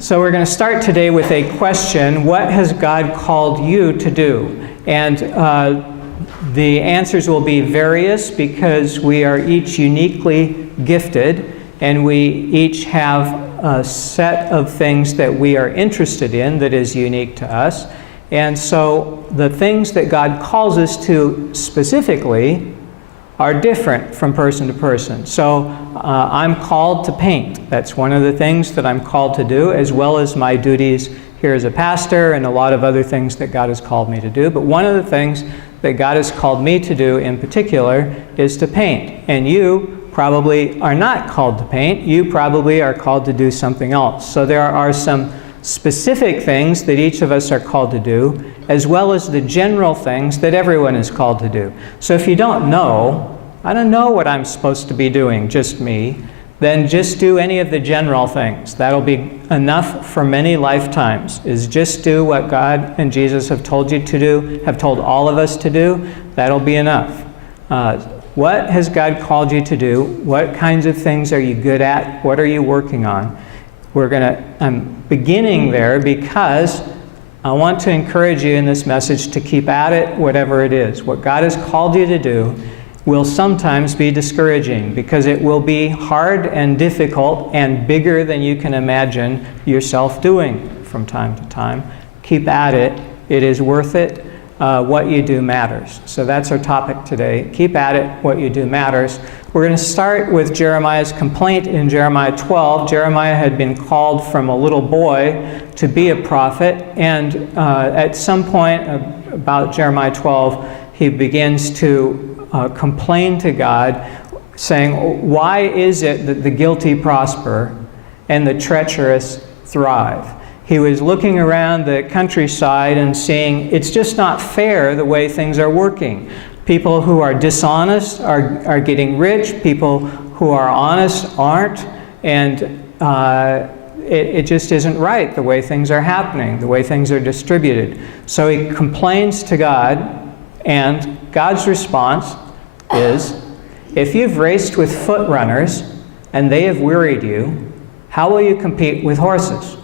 So we're going to start today with a question: what has God called you to do? And the answers will be various because we are each uniquely gifted and we each have a set of things that we are interested in that is unique to us. And so the things that God calls us to specifically are different from person to person. So I'm called to paint. That's one of the things that I'm called to do, as well as my duties here as a pastor and a lot of other things that God has called me to do. But one of the things that God has called me to do in particular is to paint. And you probably are not called to paint. You probably are called to do something else. So there are some specific things that each of us are called to do, as well as the general things that everyone is called to do. So if you don't know, I don't know what I'm supposed to be doing, just me, then just do any of the general things. That'll be enough for many lifetimes, is just do what God and Jesus have told you to do, have told all of us to do. That'll be enough. What has God called you to do? What kinds of things are you good at? What are you working on? I'm beginning there because I want to encourage you in this message to keep at it, whatever it is. What God has called you to do will sometimes be discouraging because it will be hard and difficult and bigger than you can imagine yourself doing from time to time. Keep at it. It is worth it. What you do matters. So that's our topic today. Keep at it. What you do matters. We're going to start with Jeremiah's complaint in Jeremiah 12. Jeremiah had been called from a little boy to be a prophet, and at some point about Jeremiah 12, he begins to complain to God, saying, "Why is it that the guilty prosper and the treacherous thrive?" He was looking around the countryside and seeing it's just not fair the way things are working. People who are dishonest are getting rich. People who are honest aren't. And it just isn't right the way things are happening, the way things are distributed. So he complains to God, and God's response is, "If you've raced with foot runners and they have wearied you, how will you compete with horses?"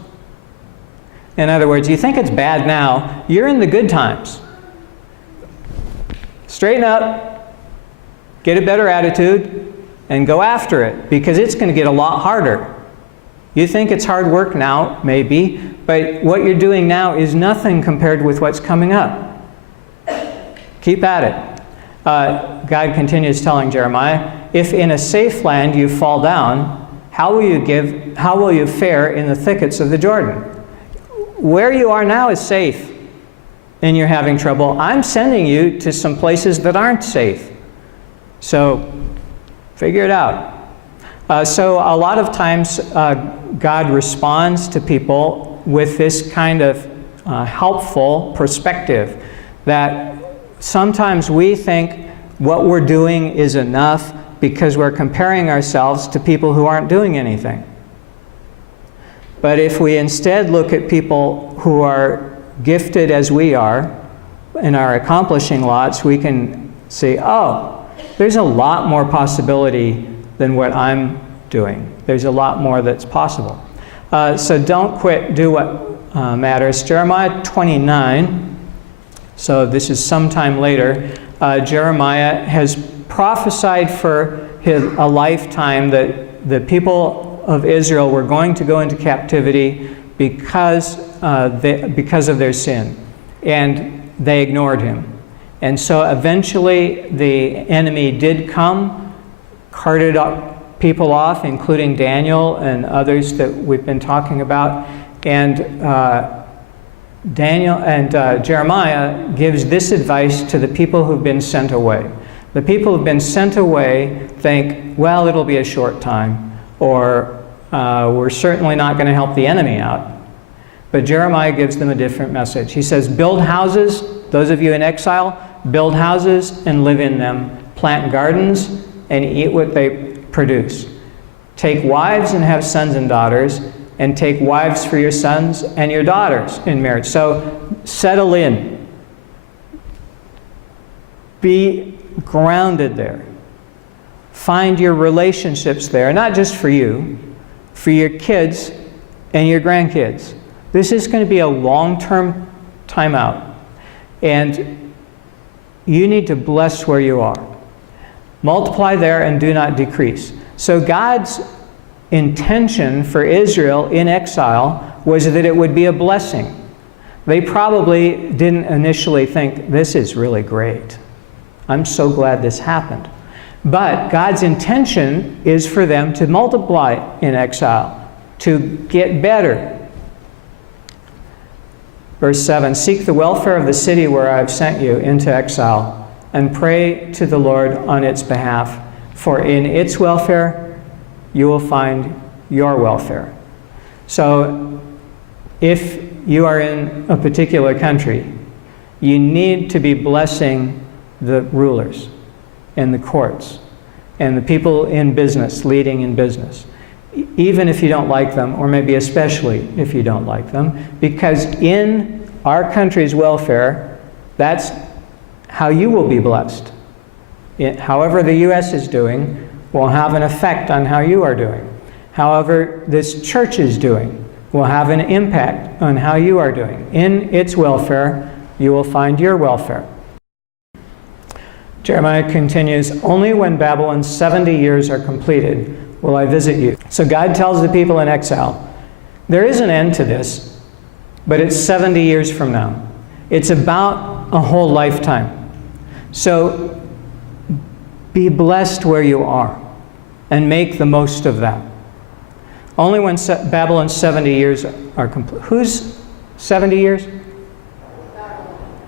In other words, you think it's bad now, you're in the good times. Straighten up, get a better attitude, and go after it, because it's going to get a lot harder. You think it's hard work now, maybe, but what you're doing now is nothing compared with what's coming up. Keep at it. God continues telling Jeremiah, "If in a safe land you fall down, how will you fare in the thickets of the Jordan?" Where you are now is safe, and you're having trouble. I'm sending you to some places that aren't safe. So figure it out. So a lot of times God responds to people with this kind of helpful perspective, that sometimes we think what we're doing is enough because we're comparing ourselves to people who aren't doing anything. But if we instead look at people who are gifted as we are and are accomplishing lots, we can see, oh, there's a lot more possibility than what I'm doing. There's a lot more that's possible. So don't quit, do what matters. Jeremiah 29, so this is sometime later, Jeremiah has prophesied for a lifetime that the people of Israel were going to go into captivity because of their sin, and they ignored him. And so eventually the enemy did come, carted people off, including Daniel and others that we've been talking about. And Jeremiah gives this advice to the people who've been sent away. The people who've been sent away think, well, it'll be a short time, or we're certainly not going to help the enemy out. But Jeremiah gives them a different message. He says, build houses, those of you in exile, build houses and live in them. Plant gardens and eat what they produce. Take wives and have sons and daughters, and take wives for your sons and your daughters in marriage. So settle in. Be grounded there. Find your relationships there, not just for you, for your kids and your grandkids. This is going to be a long-term timeout. And you need to bless where you are. Multiply there and do not decrease. So God's intention for Israel in exile was that it would be a blessing. They probably didn't initially think, this is really great. I'm so glad this happened. But God's intention is for them to multiply in exile, to get better. Verse 7, seek the welfare of the city where I have sent you into exile, and pray to the Lord on its behalf, for in its welfare you will find your welfare. So if you are in a particular country, you need to be blessing the rulers and the courts and the people in business, leading in business, even if you don't like them, or maybe especially if you don't like them, because in our country's welfare, that's how you will be blessed. However the U.S. is doing will have an effect on how you are doing. However this church is doing will have an impact on how you are doing. In its welfare, you will find your welfare. Jeremiah continues, only when Babylon's 70 years are completed will I visit you. So God tells the people in exile, there is an end to this, but it's 70 years from now. It's about a whole lifetime. So be blessed where you are and make the most of that. Only when Babylon's 70 years are complete. Whose 70 years?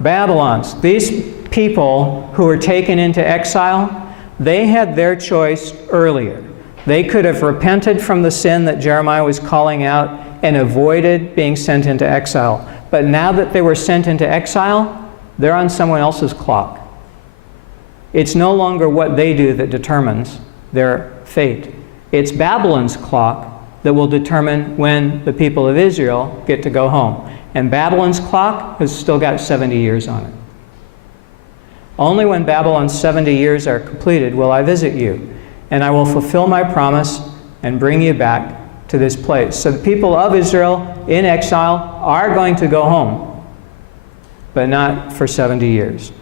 Babylon's. These people who were taken into exile, they had their choice earlier. They could have repented from the sin that Jeremiah was calling out and avoided being sent into exile. But now that they were sent into exile, they're on someone else's clock. It's no longer what they do that determines their fate. It's Babylon's clock that will determine when the people of Israel get to go home. And Babylon's clock has still got 70 years on it. Only when Babylon's 70 years are completed will I visit you, and I will fulfill my promise and bring you back to this place. So the people of Israel in exile are going to go home, but not for 70 years.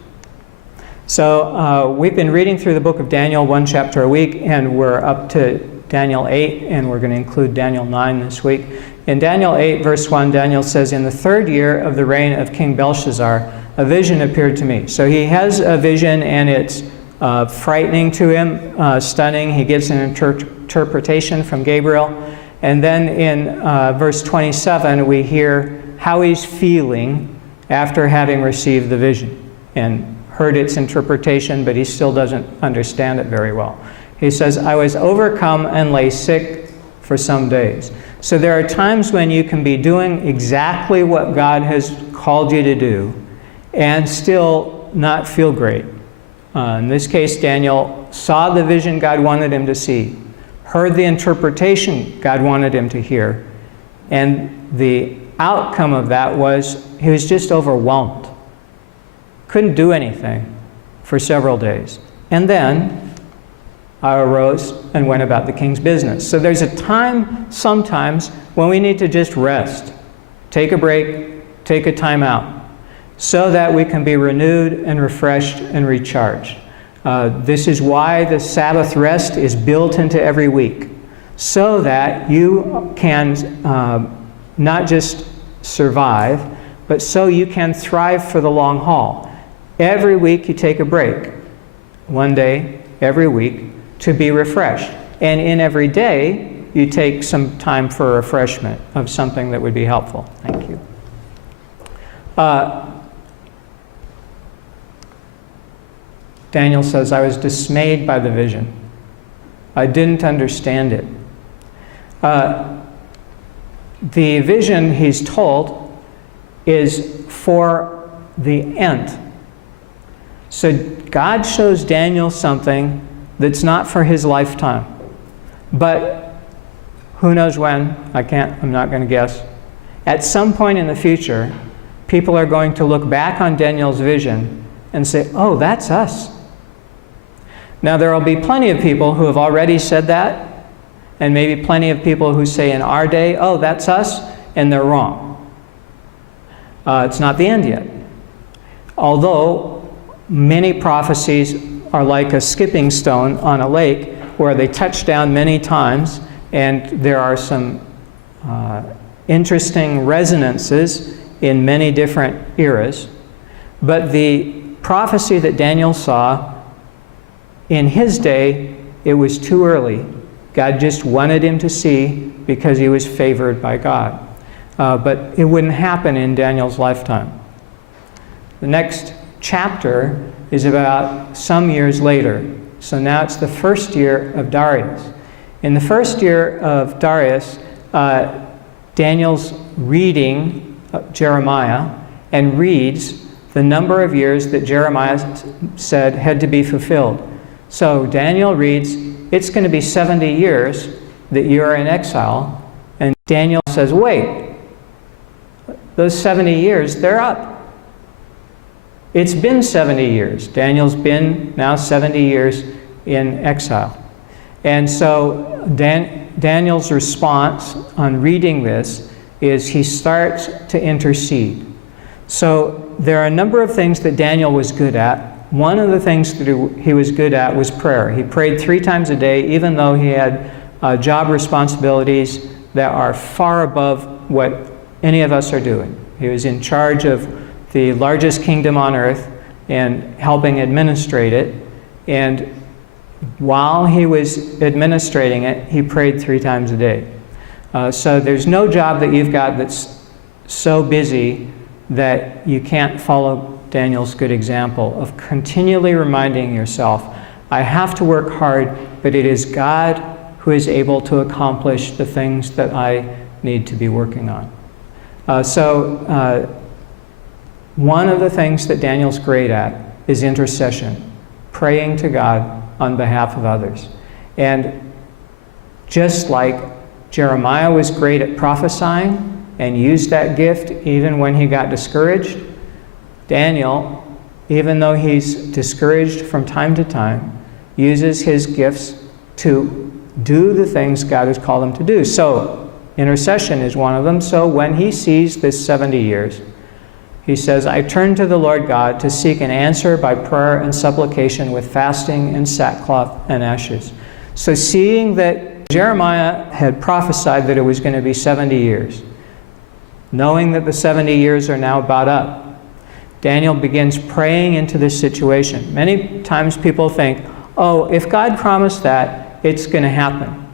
So we've been reading through the book of Daniel, one chapter a week, and we're up to Daniel 8, and we're going to include Daniel 9 this week. In Daniel 8, verse 1, Daniel says, in the 3rd year of the reign of King Belshazzar, a vision appeared to me. So he has a vision, and it's frightening to him, stunning. He gives an interpretation from Gabriel. And then in verse 27, we hear how he's feeling after having received the vision and heard its interpretation, but he still doesn't understand it very well. He says, I was overcome and lay sick for some days. So there are times when you can be doing exactly what God has called you to do and still not feel great. In this case, Daniel saw the vision God wanted him to see, heard the interpretation God wanted him to hear, and the outcome of that was he was just overwhelmed. Couldn't do anything for several days. And then I arose and went about the king's business. So there's a time sometimes when we need to just rest, take a break, take a time out, so that we can be renewed and refreshed and recharged. This is why the Sabbath rest is built into every week, so that you can not just survive, but so you can thrive for the long haul. Every week you take a break, one day every week, to be refreshed. And in every day, you take some time for refreshment of something that would be helpful. Thank you. Daniel says, I was dismayed by the vision. I didn't understand it. The vision, he's told, is for the end. So God shows Daniel something that's not for his lifetime. But who knows when? I'm not going to guess. At some point in the future, people are going to look back on Daniel's vision and say, oh, that's us. Now, there will be plenty of people who have already said that, and maybe plenty of people who say in our day, oh, that's us, and they're wrong. It's not the end yet. Although many prophecies are like a skipping stone on a lake where they touch down many times, and there are some interesting resonances in many different eras. But the prophecy that Daniel saw, in his day, it was too early. God just wanted him to see because he was favored by God. But it wouldn't happen in Daniel's lifetime. The next chapter is about some years later. So now it's the first year of Darius. In the first year of Darius, Daniel's reading Jeremiah and reads the number of years that Jeremiah said had to be fulfilled. So Daniel reads, it's going to be 70 years that you are in exile. And Daniel says, wait, those 70 years, they're up. It's been 70 years. Daniel's been now 70 years in exile. And so Daniel's response on reading this is he starts to intercede. So there are a number of things that Daniel was good at. One of the things that he was good at was prayer. He prayed 3 times a day, even though he had job responsibilities that are far above what any of us are doing. He was in charge of the largest kingdom on earth and helping administrate it. And while he was administrating it, he prayed 3 times a day. So there's no job that you've got that's so busy that you can't follow Daniel's good example of continually reminding yourself, I have to work hard, but it is God who is able to accomplish the things that I need to be working on. One of the things that Daniel's great at is intercession, praying to God on behalf of others. And just like Jeremiah was great at prophesying and used that gift even when he got discouraged, Daniel, even though he's discouraged from time to time, uses his gifts to do the things God has called him to do. So intercession is one of them. So when he sees this 70 years, he says, I turn to the Lord God to seek an answer by prayer and supplication with fasting and sackcloth and ashes. So seeing that Jeremiah had prophesied that it was going to be 70 years, knowing that the 70 years are now about up, Daniel begins praying into this situation. Many times people think, oh, if God promised that, it's going to happen.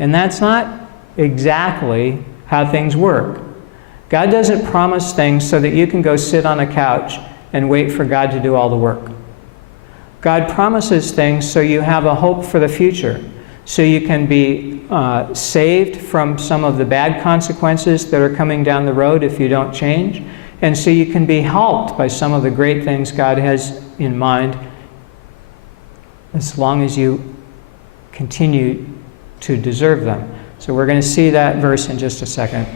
And that's not exactly how things work. God doesn't promise things so that you can go sit on a couch and wait for God to do all the work. God promises things so you have a hope for the future, so you can be saved from some of the bad consequences that are coming down the road if you don't change, and so you can be helped by some of the great things God has in mind as long as you continue to deserve them. So we're going to see that verse in just a second.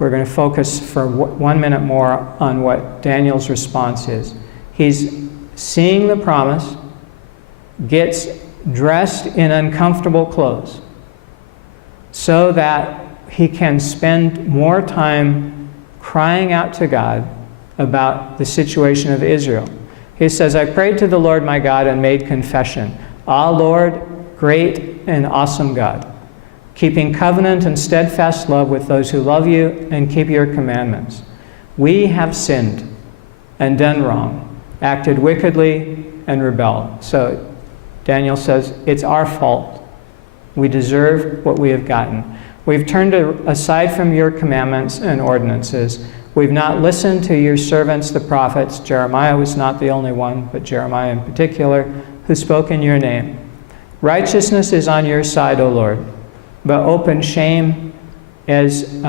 We're going to focus for 1 minute more on what Daniel's response is. He's seeing the promise, gets dressed in uncomfortable clothes so that he can spend more time crying out to God about the situation of Israel. He says, I prayed to the Lord my God and made confession. Ah, Lord, great and awesome God, keeping covenant and steadfast love with those who love you and keep your commandments. We have sinned and done wrong, acted wickedly and rebelled. So Daniel says, it's our fault. We deserve what we have gotten. We've turned aside from your commandments and ordinances. We've not listened to your servants, the prophets. Jeremiah was not the only one, but Jeremiah in particular, who spoke in your name. Righteousness is on your side, O Lord, but open shame as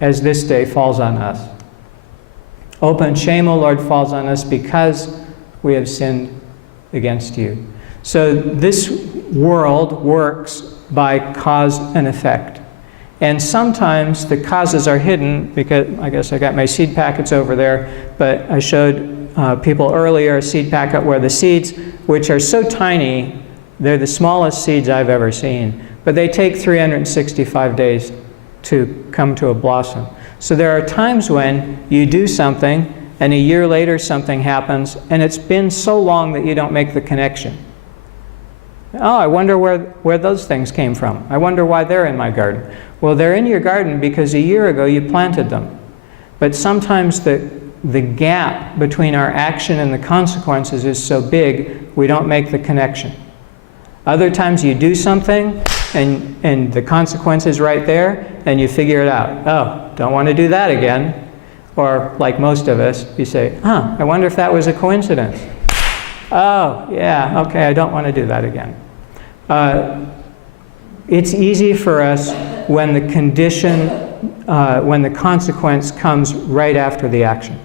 this day falls on us. Open shame, O Lord, falls on us because we have sinned against you. So this world works by cause and effect. And sometimes the causes are hidden because, I guess I got my seed packets over there, but I showed people earlier a seed packet where the seeds, which are so tiny, they're the smallest seeds I've ever seen, but they take 365 days to come to a blossom. So there are times when you do something, and a year later something happens, and it's been so long that you don't make the connection. Oh, I wonder where those things came from. I wonder why they're in my garden. Well, they're in your garden because a year ago you planted them. But sometimes the gap between our action and the consequences is so big, we don't make the connection. Other times you do something, and the consequence is right there, and you figure it out. Oh, don't want to do that again. Or, like most of us, you say, I wonder if that was a coincidence. Oh, yeah, okay, I don't want to do that again. It's easy for us when the condition, when the consequence comes right after the action.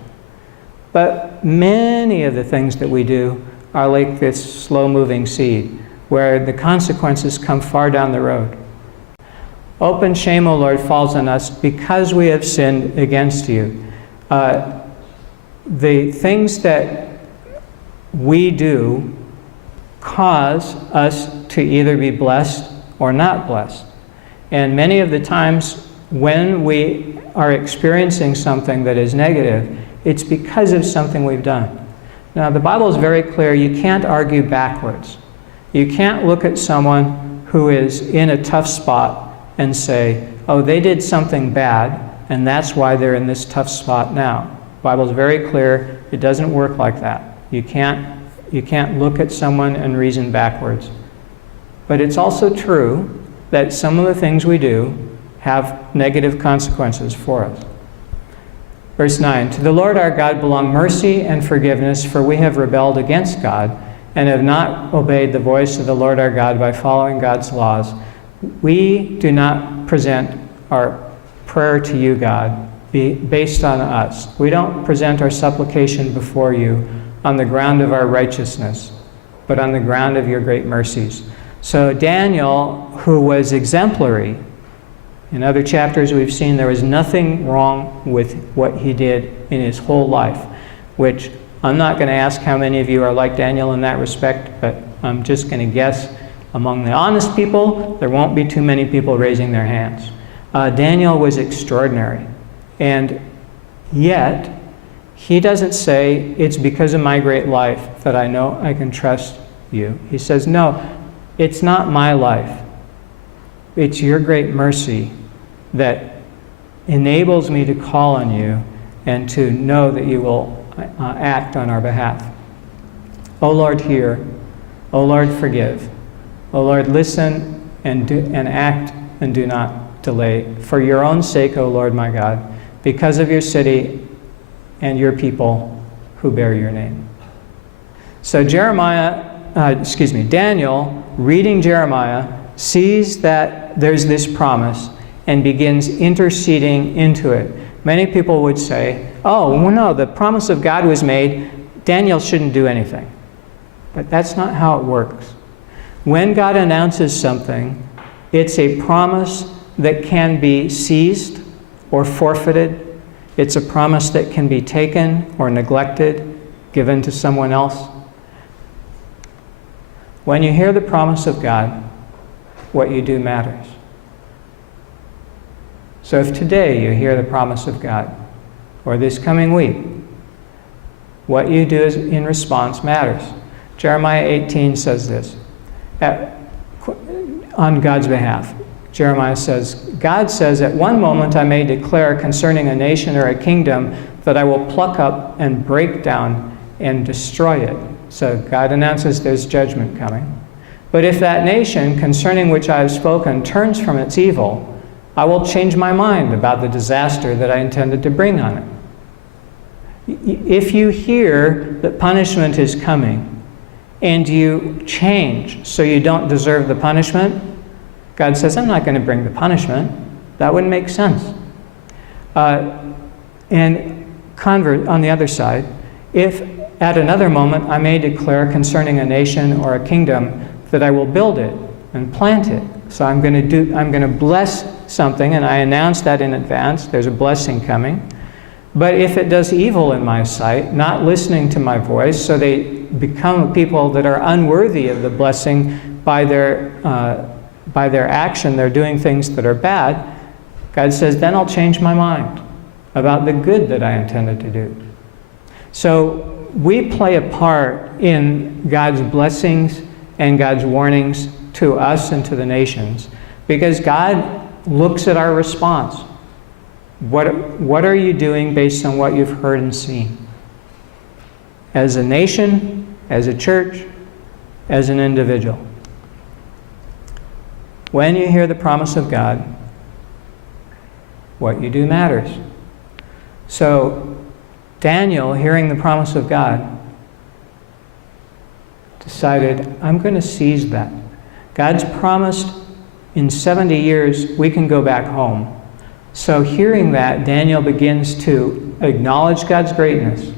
But many of the things that we do are like this slow-moving seed, where the consequences come far down the road. Open shame, O Lord, falls on us because we have sinned against you. The things that we do cause us to either be blessed or not blessed. And many of the times when we are experiencing something that is negative, it's because of something we've done. Now, the Bible is very clear. You can't argue backwards. You can't look at someone who is in a tough spot and say, oh, they did something bad, and that's why they're in this tough spot now. The Bible is very clear. It doesn't work like that. You can't look at someone and reason backwards. But it's also true that some of the things we do have negative consequences for us. Verse 9, to the Lord our God belong mercy and forgiveness, for we have rebelled against God and have not obeyed the voice of the Lord our God by following God's laws. We do not present our prayer to you, God, based on us. We don't present our supplication before you on the ground of our righteousness, but on the ground of your great mercies. So Daniel, who was exemplary, in other chapters we've seen there was nothing wrong with what he did in his whole life, which I'm not going to ask how many of you are like Daniel in that respect, but I'm just going to guess among the honest people, there won't be too many people raising their hands. Daniel was extraordinary, and yet he doesn't say, it's because of my great life that I know I can trust you. He says, no, it's not my life. It's your great mercy that enables me to call on you and to know that you will act on our behalf. O Lord, hear. O Lord, forgive. O Lord, listen and act and do not delay. For your own sake, O Lord my God, because of your city and your people who bear your name. So Daniel, reading Jeremiah, sees that there's this promise and begins interceding into it. Many people would say, oh, well, no, the promise of God was made. Daniel shouldn't do anything. But that's not how it works. When God announces something, it's a promise that can be seized or forfeited. It's a promise that can be taken or neglected, given to someone else. When you hear the promise of God, what you do matters. So if today you hear the promise of God, or this coming week, what you do in response matters. Jeremiah 18 says this, on God's behalf. Jeremiah says, God says, at one moment I may declare concerning a nation or a kingdom that I will pluck up and break down and destroy it. So God announces there's judgment coming. But if that nation concerning which I have spoken turns from its evil, I will change my mind about the disaster that I intended to bring on it. If you hear that punishment is coming and you change so you don't deserve the punishment, God says, I'm not going to bring the punishment. That wouldn't make sense. And convert, on the other side, if at another moment I may declare concerning a nation or a kingdom that I will build it and plant it. So I'm going to bless something, and I announce that in advance. There's a blessing coming. But if it does evil in my sight, not listening to my voice, so they become people that are unworthy of the blessing by their by their action they're doing things that are bad, God says, then I'll change my mind about the good that I intended to do. So we play a part in God's blessings and God's warnings to us and to the nations, because God looks at our response. What are you doing based on what you've heard and seen? As a nation, as a church, as an individual. When you hear the promise of God, what you do matters. So Daniel, hearing the promise of God, decided, I'm going to seize that. God's promised in 70 years we can go back home. So hearing that, Daniel begins to acknowledge God's greatness,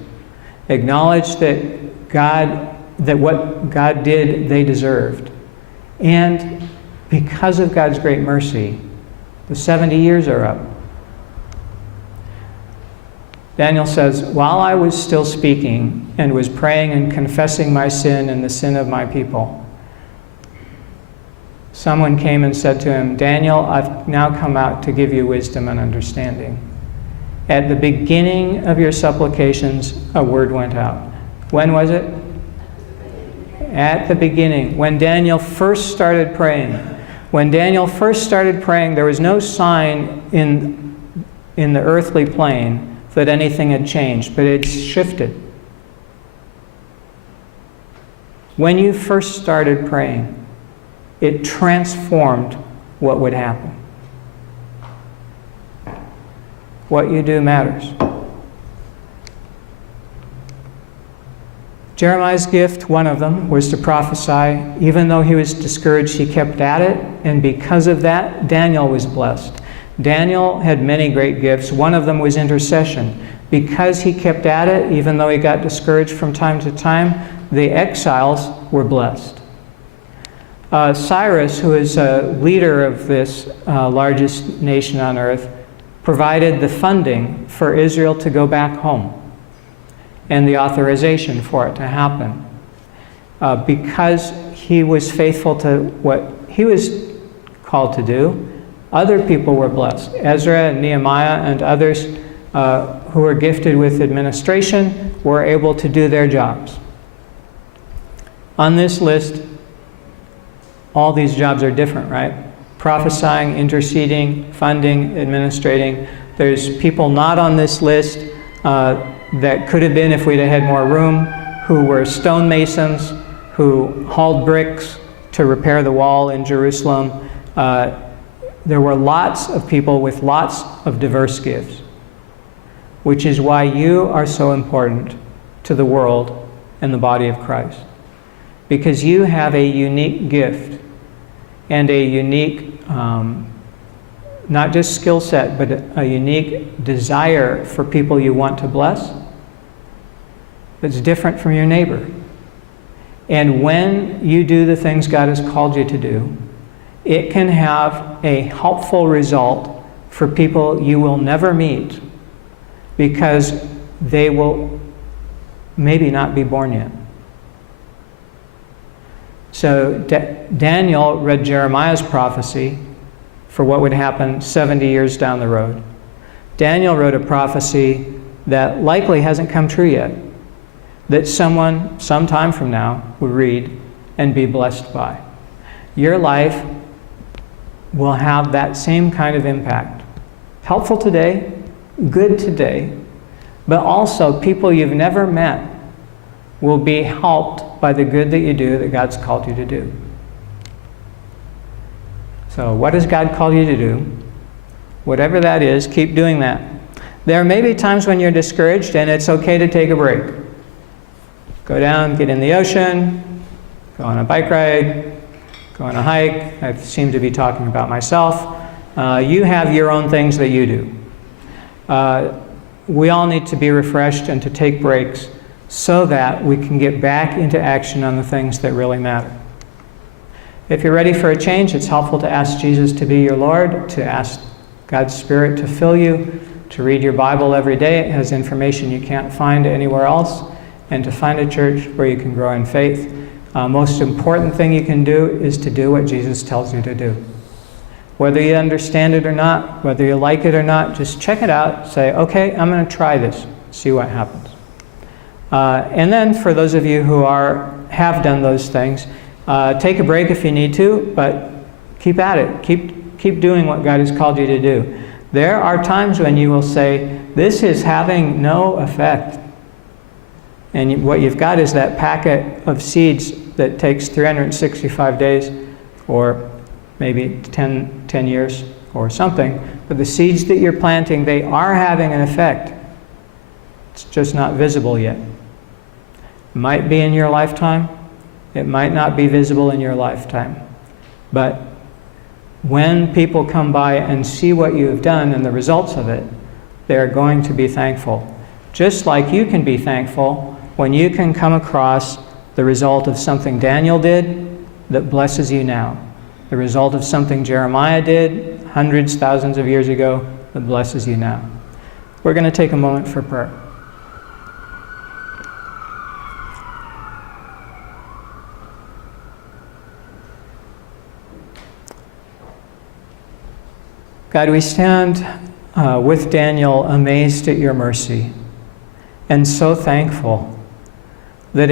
acknowledge that what God did, they deserved. And because of God's great mercy, the 70 years are up. Daniel says, while I was still speaking and was praying and confessing my sin and the sin of my people, someone came and said to him, Daniel, I've now come out to give you wisdom and understanding. At the beginning of your supplications, a word went out. When was it? At the beginning, when Daniel first started praying. When Daniel first started praying, there was no sign in the earthly plane that anything had changed, but it's shifted. When you first started praying, it transformed what would happen. What you do matters. Jeremiah's gift, one of them, was to prophesy. Even though he was discouraged, he kept at it, and because of that, Daniel was blessed. Daniel had many great gifts. One of them was intercession. Because he kept at it, even though he got discouraged from time to time, the exiles were blessed. Cyrus, who is a leader of this largest nation on earth, provided the funding for Israel to go back home and the authorization for it to happen. Because he was faithful to what he was called to do, other people were blessed. Ezra and Nehemiah and others who were gifted with administration were able to do their jobs. On this list, all these jobs are different, right? Prophesying, interceding, funding, administrating. There's people not on this list that could have been if we'd have had more room, who were stonemasons, who hauled bricks to repair the wall in Jerusalem. There were lots of people with lots of diverse gifts, which is why you are so important to the world and the body of Christ. Because you have a unique gift and a unique, not just skill set, but a unique desire for people you want to bless that's different from your neighbor. And when you do the things God has called you to do, it can have a helpful result for people you will never meet because they will maybe not be born yet. So Daniel read Jeremiah's prophecy for what would happen 70 years down the road. Daniel wrote a prophecy that likely hasn't come true yet, that someone sometime from now will read and be blessed by. Your life will have that same kind of impact. Helpful today, good today, but also people you've never met will be helped by the good that you do that God's called you to do. So what has God called you to do? Whatever that is, keep doing that. There may be times when you're discouraged and it's okay to take a break. Go down, get in the ocean, go on a bike ride, go on a hike. I seem to be talking about myself. You have your own things that you do. We all need to be refreshed and to take breaks so that we can get back into action on the things that really matter. If you're ready for a change, it's helpful to ask Jesus to be your Lord, to ask God's Spirit to fill you, to read your Bible every day. It has information you can't find anywhere else, and to find a church where you can grow in faith. Most important thing you can do is to do what Jesus tells you to do. Whether you understand it or not, whether you like it or not, just check it out. Say, okay, I'm going to try this. See what happens. And then for those of you who have done those things, take a break if you need to, but keep at it. Keep doing what God has called you to do. There are times when you will say, this is having no effect. And what you've got is that packet of seeds that takes 365 days or maybe 10 years or something. But the seeds that you're planting, they are having an effect. It's just not visible yet. It might be in your lifetime. It might not be visible in your lifetime. But when people come by and see what you've done and the results of it, they're going to be thankful. Just like you can be thankful when you can come across the result of something Daniel did that blesses you now. The result of something Jeremiah did hundreds, thousands of years ago that blesses you now. We're going to take a moment for prayer. God, we stand with Daniel amazed at your mercy and so thankful that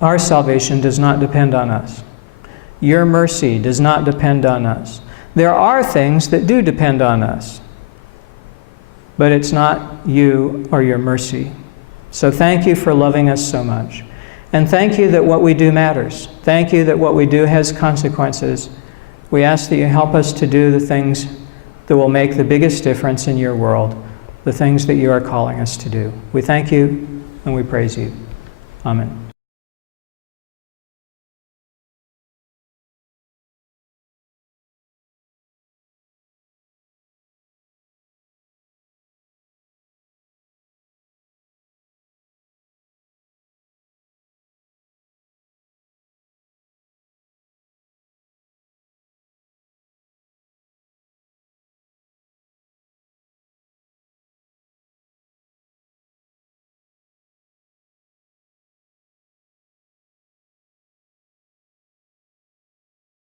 our salvation does not depend on us. Your mercy does not depend on us. There are things that do depend on us, but it's not you or your mercy. So thank you for loving us so much. And thank you that what we do matters. Thank you that what we do has consequences. We ask that you help us to do the things that will make the biggest difference in your world, the things that you are calling us to do. We thank you and we praise you. Amen.